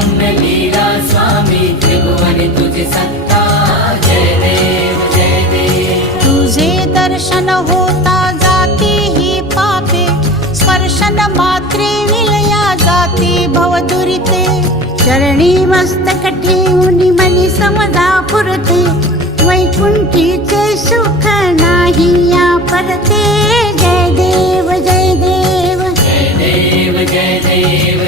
रम्य लीला स्वामी त्रिभुवनी तुझी सत्ता जय देव जय देव तुझे दर्शन होता जाती ही पापे स्पर्शन मात्रे विलया जाती भवदुरिते चरणी मस्तक ठेवून मनी समजा पुरते वैकुंठीचे सुख नाही या परते जय देव जय देव जय देव जय देव